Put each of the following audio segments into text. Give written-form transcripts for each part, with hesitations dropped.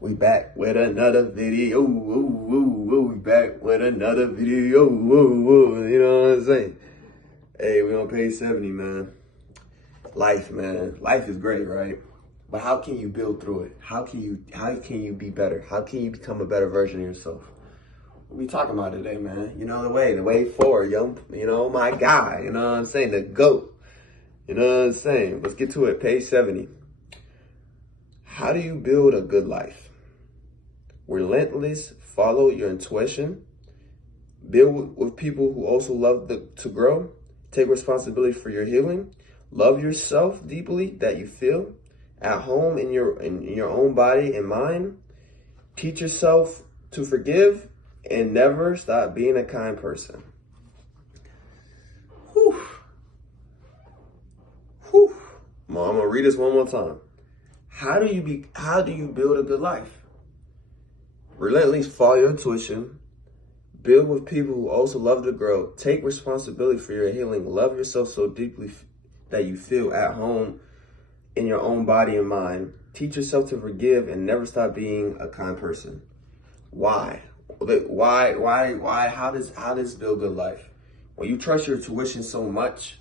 We back with another video. We back with another video. You know what I'm saying? Hey, we on page 70, man. Life, man. Life is great, right? But how can you build through it? How can you be better? How can you become a better version of yourself? What we talking about today, man? You know, the way forward, my guy, you know what I'm saying? The GOAT. You know what I'm saying? Let's get to it. Page 70. How do you build a good life? Relentless, follow your intuition, build with people who also love to grow, take responsibility for your healing, love yourself deeply that you feel, at home in your own body and mind, teach yourself to forgive, and never stop being a kind person. Whew. Whew. I'm gonna read this one more time. How do you build a good life? Relentlessly follow your intuition, build with people who also love to grow, take responsibility for your healing, love yourself so deeply that you feel at home in your own body and mind, teach yourself to forgive, and never stop being a kind person. Why? Why? How does build good life? When you trust your intuition so much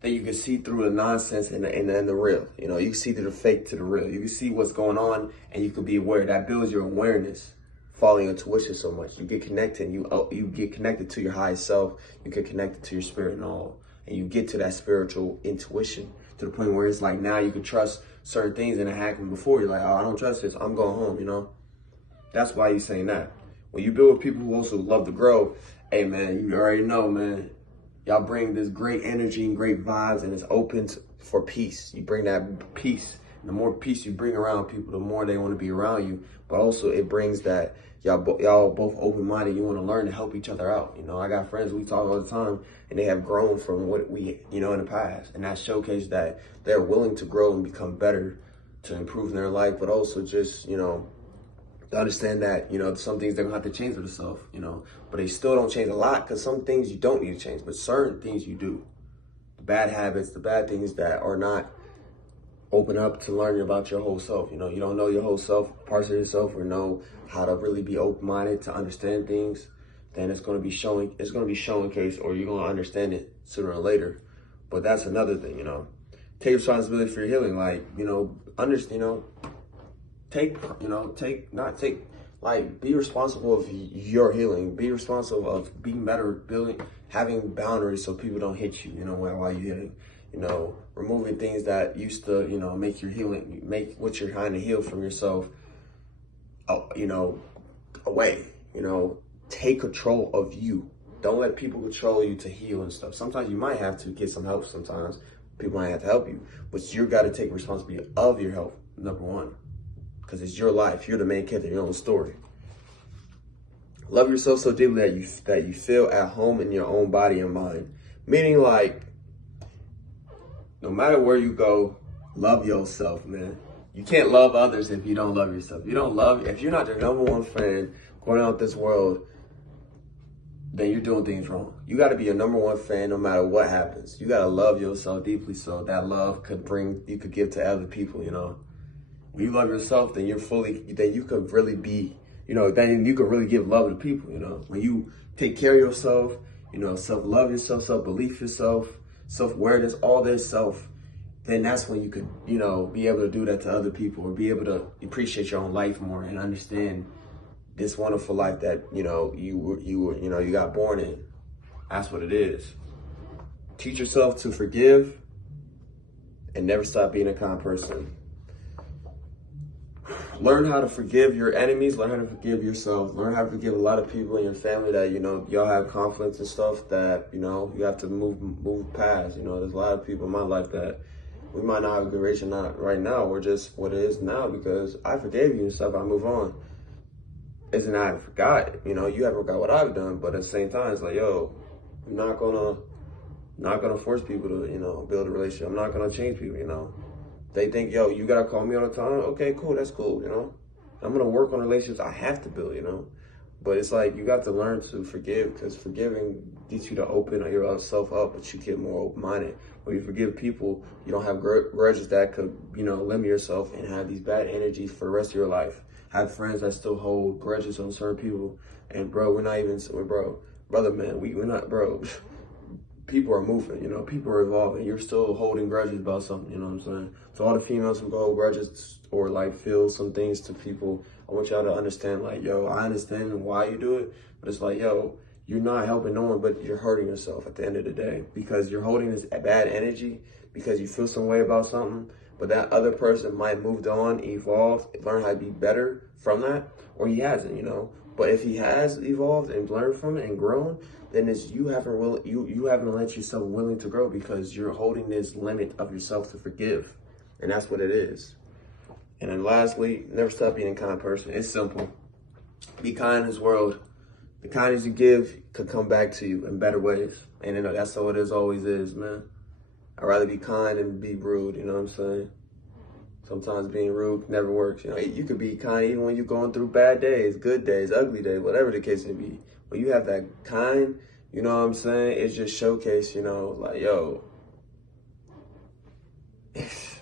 that you can see through the nonsense and the real. You know, you can see through the fake to the real. You can see what's going on and you can be aware. That builds your awareness, following your intuition so much. You get connected, you get connected to your highest self. You get connected to your spirit and all. And you get to that spiritual intuition to the point where it's like now you can trust certain things and it happened before. You're like, oh, I don't trust this. I'm going home, you know? That's why you're saying that. When you build with people who also love to grow, hey, man, you already know, man. Y'all bring this great energy and great vibes, and it's open for peace. You bring that peace. The more peace you bring around people, the more they want to be around you. But also, it brings that y'all both open-minded. You want to learn to help each other out. You know, I got friends, we talk all the time, and they have grown from what we, in the past. And that showcased that they're willing to grow and become better to improve their life, but also just, to understand that, some things they're gonna have to change themselves, but they still don't change a lot because some things you don't need to change, but certain things you do. The bad habits, the bad things that are not open up to learning about your whole self. You don't know your whole self, parts of yourself, or know how to really be open-minded to understand things, then it's gonna be showcased, or you're gonna understand it sooner or later. But that's another thing, Take responsibility for your healing, be responsible of your healing. Be responsible of being better, having boundaries so people don't hit you, while you're healing. Removing things that used to, make your healing, make what you're trying to heal from yourself, away. Take control of you. Don't let people control you to heal and stuff. Sometimes you might have to get some help. Sometimes people might have to help you, but you got to take responsibility of your health, number one. Because it's your life. You're the main character of your own story. Love yourself so deeply that you feel at home in your own body and mind. Meaning, no matter where you go, love yourself, man. You can't love others if you don't love yourself. If you're not the number one fan going out this world, then you're doing things wrong. You got to be a number one fan no matter what happens. You got to love yourself deeply so that love you could give to other people, When you love yourself, then then you could really be, then you could really give love to people, When you take care of yourself, self-love yourself, self-belief yourself, self-awareness, all this self, then that's when you could, be able to do that to other people or be able to appreciate your own life more and understand this wonderful life that, you got born in. That's what it is. Teach yourself to forgive and never stop being a kind person. Learn how to forgive your enemies, learn how to forgive yourself, learn how to forgive a lot of people in your family that, y'all have conflicts and stuff that, you have to move past. There's a lot of people in my life that we might not have a good relation right now. We're just what it is now because I forgave you and stuff, I move on. Isn't I haven't forgot, you haven't forgot what I've done, but at the same time, it's like, yo, I'm not gonna force people to, build a relationship. I'm not gonna change people, They think, yo, you gotta call me all the time. Okay, cool, that's cool, I'm gonna work on relationships I have to build, But it's like you got to learn to forgive because forgiving gets you to open yourself up, but you get more open-minded. When you forgive people, you don't have grudges that could, limit yourself and have these bad energies for the rest of your life. have friends that still hold grudges on certain people. And bro, we're not even, brother, man, we're not, bro. People are moving, you know, people are evolving. You're still holding grudges about something, you know what I'm saying? To all the females who hold grudges or like feel some things to people, I want y'all to understand, like, yo, I understand why you do it, but it's like, yo, you're not helping no one, but you're hurting yourself at the end of the day because you're holding this bad energy because you feel some way about something, but that other person might have moved on, evolved, learn how to be better from that, or he hasn't, you know? But if he has evolved and learned from it and grown, then it's you haven't let yourself willing to grow because you're holding this limit of yourself to forgive. And that's what it is. And then lastly, never stop being a kind person. It's simple. Be kind in this world. The kindness you give could come back to you in better ways. And you know, that's how it always is, man. I'd rather be kind than be rude, you know what I'm saying? Sometimes being rude never works. You know, you could be kind even when you're going through bad days, good days, ugly days, whatever the case may be. When you have that kind, you know what I'm saying? It's just showcase, you know, like, yo, it's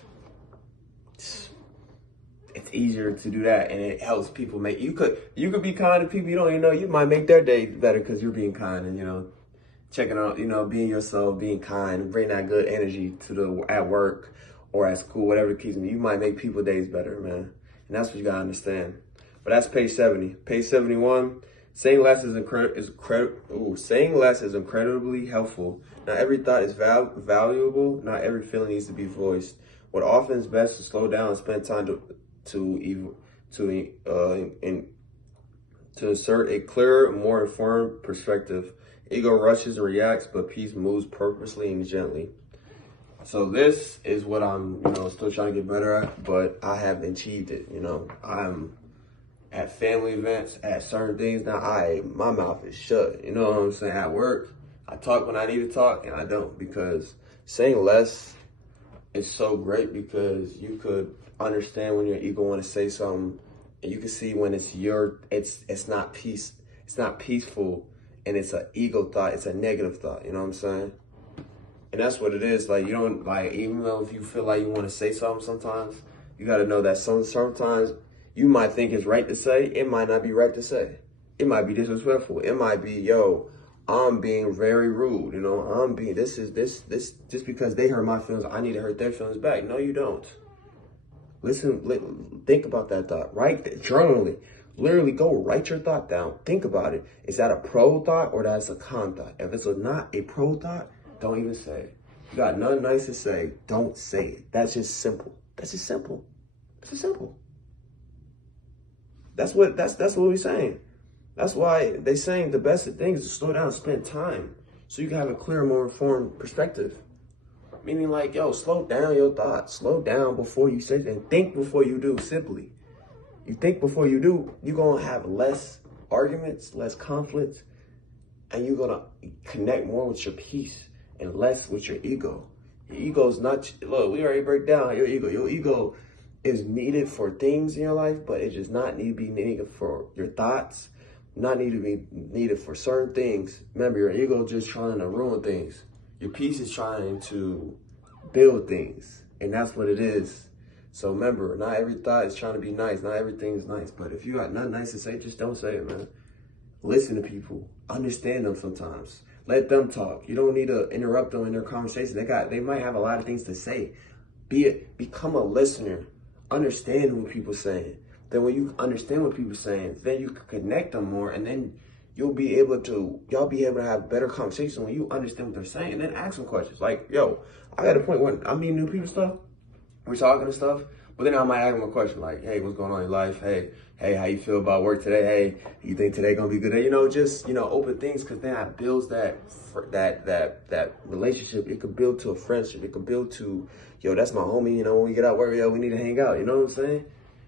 easier to do that, and it helps people make, you could be kind to people you don't even know. You might make their day better because you're being kind and, you know, checking out, you know, being yourself, being kind, bring that good energy to at work or at school, whatever the case may be. You might make people's days better, man. And that's what you gotta understand. But that's page 70. Page 71. Saying less is incredibly helpful. Not every thought is valuable. Not every feeling needs to be voiced. What often is best to slow down and spend time to insert a clearer, more informed perspective. Ego rushes and reacts, but peace moves purposely and gently. So this is what I'm, you know, still trying to get better at, but I have achieved it. You know, I'm at family events, at certain things now, my mouth is shut. You know what I'm saying? At work, I talk when I need to talk, and I don't, because saying less is so great because you could understand when your ego want to say something, and you can see when it's not peaceful, and it's an ego thought, it's a negative thought. You know what I'm saying? And that's what it is. Like, you don't, like, even though if you feel like you want to say something sometimes, you got to know that sometimes you might think it's right to say, it might not be right to say. It might be disrespectful. It might be, yo, I'm being very rude. You know, I'm being, this just because they hurt my feelings, I need to hurt their feelings back. No, you don't. Listen, think about that thought. Write, journal it. Literally go write your thought down. Think about it. Is that a pro thought or that's a con thought? If it's not a pro thought, don't even say it. You got nothing nice to say, don't say it. That's just simple. That's just simple. That's just simple. That's what we're saying. That's why they saying the best thing is to slow down and spend time so you can have a clearer, more informed perspective. Meaning, like, yo, slow down your thoughts. Slow down before you say it and think before you do, simply. You think before you do, you're going to have less arguments, less conflicts, and you're going to connect more with your peace and less with your ego. Your ego is not, look, we already break down your ego. Your ego is needed for things in your life, but it does not need to be needed for your thoughts, not need to be needed for certain things. Remember, your ego is just trying to ruin things. Your peace is trying to build things, and that's what it is. So remember, not every thought is trying to be nice. Not everything is nice, but if you got nothing nice to say, just don't say it, man. Listen to people. Understand them sometimes. Let them talk. You don't need to interrupt them in their conversation. They might have a lot of things to say. Become a listener. Understand what people are saying. Then when you understand what people are saying, then you can connect them more, and then y'all be able to have better conversations when you understand what they're saying, and then ask them questions. Like, yo, I got a point when I meet new people stuff, we're talking and stuff, but then I might ask them a question like, hey, what's going on in your life? Hey, how you feel about work today? Hey, you think today gonna be a good day? You know, just, you know, open things, because then that builds that relationship. It could build to a friendship. It could build to, yo, that's my homie. You know, when we get out work, yo, we need to hang out. You know what I'm saying?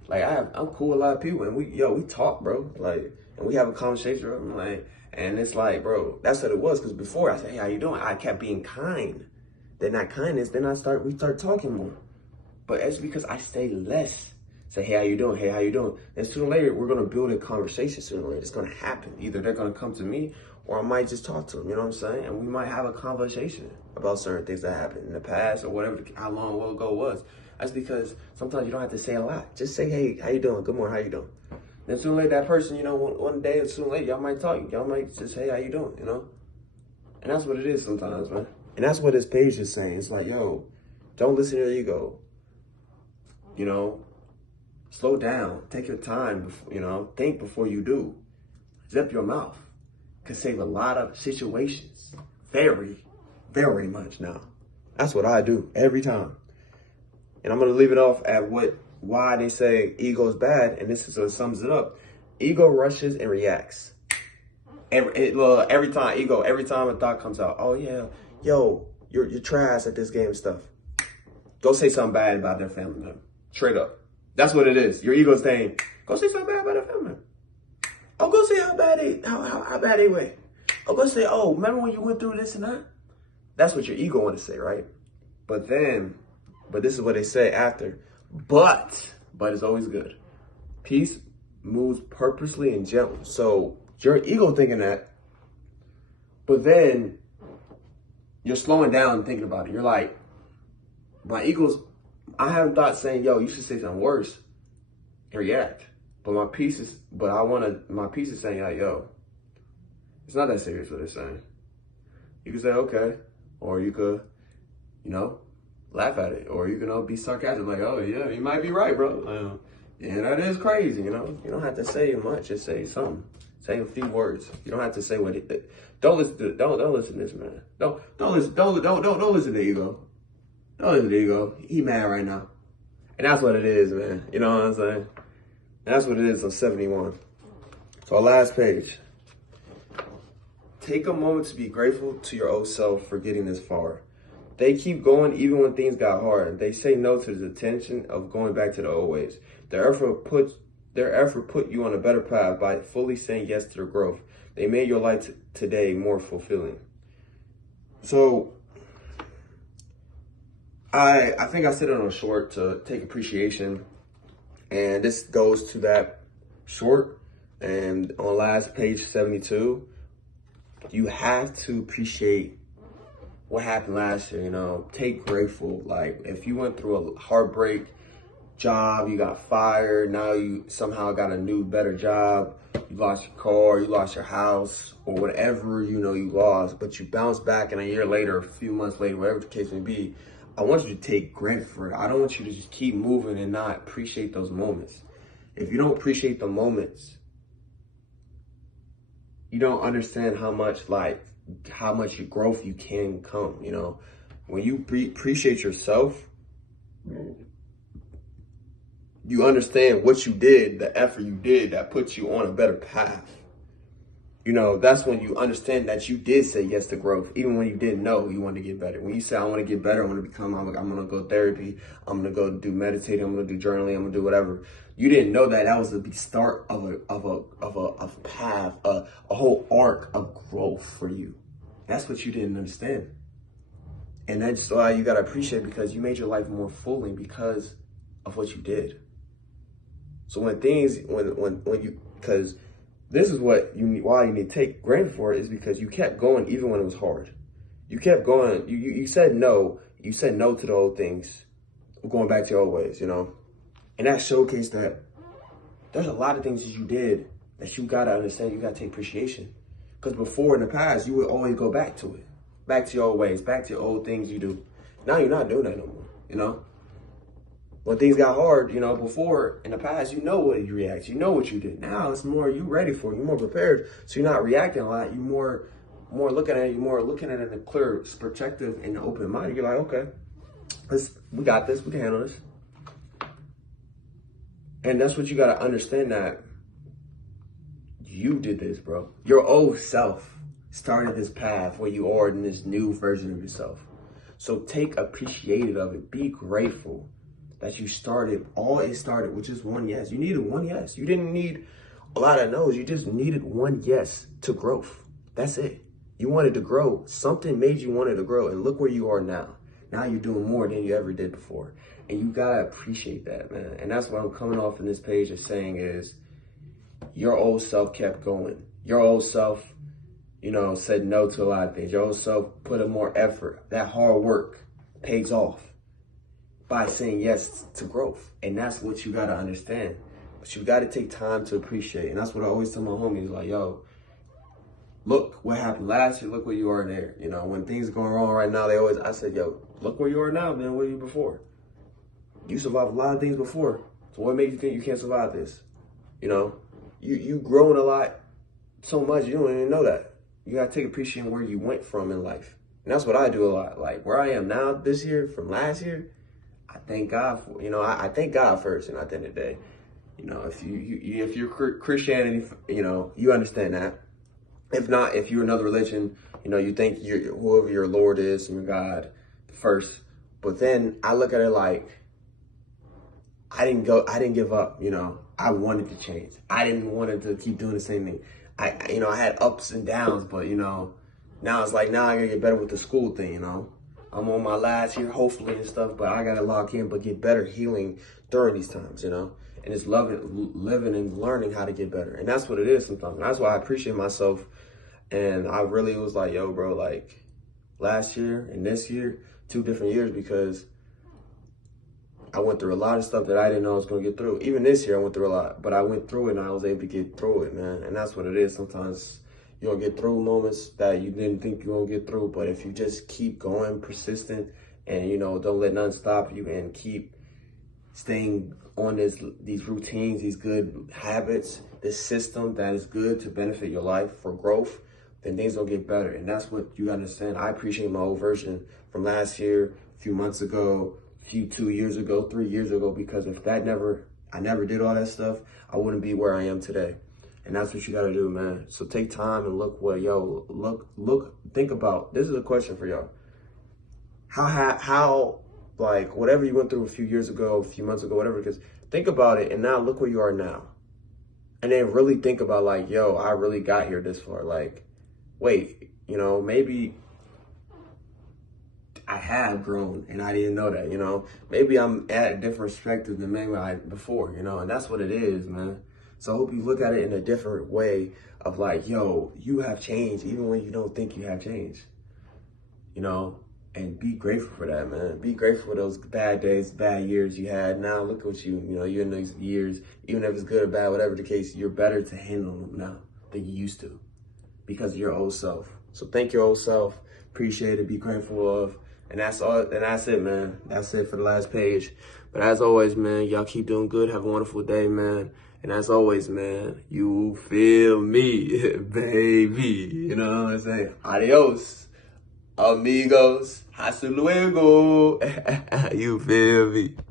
Like, I'm cool with a lot of people, and we talk, bro. Like, and we have a conversation, bro. Like, and it's like, bro, that's what it was. Because before I said, hey, how you doing? I kept being kind. Then that kindness, then we start talking more. But it's because I say less. Say, hey, how you doing? Hey, how you doing? And sooner or later, we're going to build a conversation sooner or later. It's going to happen. Either they're going to come to me, or I might just talk to them. You know what I'm saying? And we might have a conversation about certain things that happened in the past, or whatever, how long ago it was. That's because sometimes you don't have to say a lot. Just say, hey, how you doing? Good morning, how you doing? Then sooner or later, that person, you know, one day or sooner or later, y'all might talk. Y'all might just, hey, how you doing, you know? And that's what it is sometimes, man. And that's what this page is saying. It's like, yo, don't listen to your ego. You know, slow down. Take your time, before, you know, think before you do. Zip your mouth. Could save a lot of situations. Very, very much now. That's what I do every time. And I'm going to leave it off at why they say ego is bad. And this is what sums it up. Ego rushes and reacts. Every time a thought comes out, oh yeah, yo, you're trash at this game and stuff. Go say something bad about their family member. Straight up. That's what it is. Your ego's saying, go say something bad about their family member. Oh, go say how bad they went. Oh, go say, oh, remember when you went through this and that? That's what your ego want to say, right? But this is what they say after. But it's always good. Peace moves purposely and gentle. So your ego thinking that, but then you're slowing down and thinking about it. You're like, my ego's, I haven't thought saying, yo, you should say something worse and react. But my peace is saying, like, yo, it's not that serious what they're saying. You can say, okay. Or you could, you know, laugh at it. Or you can be sarcastic, like, oh, yeah, you might be right, bro. Yeah, that is crazy, you know. You don't have to say much. Just say something. Say a few words. You don't have to say what it. Don't listen to this, man. Don't listen to ego. Don't listen to ego. He mad right now. And that's what it is, man. You know what I'm saying? And that's what it is on 71. So our last page. Take a moment to be grateful to your old self for getting this far. They keep going even when things got hard. They say no to the tension of going back to the old ways. Their effort put you on a better path by fully saying yes to their growth. They made your life today more fulfilling. So I think I said it on a short to take appreciation. And this goes to that short. And on last page 72, you have to appreciate what happened last year, you know. Take grateful. Like, if you went through a heartbreak job, you got fired, now you somehow got a new, better job, you lost your car, you lost your house, or whatever, you know, you lost, but you bounce back, and a year later, a few months later, whatever the case may be, I want you to take credit for it. I don't want you to just keep moving and not appreciate those moments. If you don't appreciate the moments, you don't understand how much your growth you can come, you know. When you appreciate yourself, you understand what you did, the effort you did that puts you on a better path. You know, that's when you understand that you did say yes to growth, even when you didn't know you wanted to get better. When you say, I want to get better, I'm going to go therapy, I'm going to go do meditating, I'm going to do journaling, I'm going to do whatever. You didn't know that was the start of a path, a whole arc of growth for you. That's what you didn't understand. And that's why you got to appreciate, because you made your life more fulfilling because of what you did. So because this is why you need to take credit for it, is because you kept going even when it was hard. You kept going. You said no. You said no to the old things, going back to your old ways, you know. And that showcased that there's a lot of things that you did that you got to understand. You got to take appreciation. Because before, in the past, you would always go back to it. Back to your old ways. Back to your old things you do. Now you're not doing that no more, you know. When things got hard, you know, before, in the past, you know what you react. You know what you did. Now it's more, you ready for it. You're more prepared. So you're not reacting a lot. You're more looking at it. You're more looking at it in a clear perspective and an open mind. You're like, okay, we got this. We can handle this. And that's what you got to understand, that you did this, bro. Your old self started this path where you are in this new version of yourself. So take appreciative of it. Be grateful that you started, all it started with just one yes. You needed one yes. You didn't need a lot of no's. You just needed one yes to growth. That's it. You wanted to grow. Something made you wanted to grow. And look where you are now. Now you're doing more than you ever did before. And you got to appreciate that, man. And that's what I'm coming off in this page of saying is, your old self kept going. Your old self, you know, said no to a lot of things. Your old self put in more effort. That hard work pays off by saying yes to growth. And that's what you got to understand. But you got to take time to appreciate. And that's what I always tell my homies, like, yo, look what happened last year, look where you are there. You know, when things are going wrong right now, I said, yo, look where you are now, man, where you before? You survived a lot of things before. So what made you think you can't survive this? You know, you grown a lot so much, you don't even know that. You got to take appreciation where you went from in life. And that's what I do a lot. Like where I am now this year from last year, I thank God for, you know, I thank God first, and at the end of the day, you know, if if you're Christianity, you know, you understand that. If not, if you're another religion, you know, you think whoever your Lord is, your God first. But then I look at it like, I didn't give up, you know. I wanted to change. I didn't want to keep doing the same thing. You know, I had ups and downs, but, you know, now it's like, now I gotta get better with the school thing, you know. I'm on my last year, hopefully, and stuff, but I gotta lock in, but get better healing during these times, you know. And it's living and learning how to get better. And that's what it is sometimes. And that's why I appreciate myself. And I really was like, yo, bro, like last year and this year, 2 different years, because I went through a lot of stuff that I didn't know I was going to get through. Even this year, I went through a lot, but I went through it and I was able to get through it, man. And that's what it is. Sometimes you'll get through moments that you didn't think you were going to get through, but if you just keep going, persistent, and, you know, don't let nothing stop you, and keep staying on these routines, these good habits, this system that is good to benefit your life for growth, then things will get better. And that's what you understand. I appreciate my old version from last year, a few months ago, 2 years ago, 3 years ago, because if I never did all that stuff, I wouldn't be where I am today. And that's what you got to do, man. So take time and look think about, this is a question for y'all. How, like, whatever you went through a few years ago, a few months ago, whatever, because think about it, and now look where you are now. And then really think about, like, yo, I really got here this far. Like, wait, you know, maybe I have grown and I didn't know that, you know. Maybe I'm at a different perspective than maybe before, you know, and that's what it is, man. So I hope you look at it in a different way of like, yo, you have changed even when you don't think you have changed, you know, and be grateful for that, man. Be grateful for those bad days, bad years you had. Now look what you know, you're in these years, even if it's good or bad, whatever the case, you're better to handle them now than you used to because of your old self. So thank your old self, appreciate it, be grateful of. And that's all, and that's it, man. That's it for the last page. But as always, man, y'all keep doing good. Have a wonderful day, man. And as always, man, you feel me, baby. You know what I'm saying? Adios, amigos. Hasta luego. You feel me?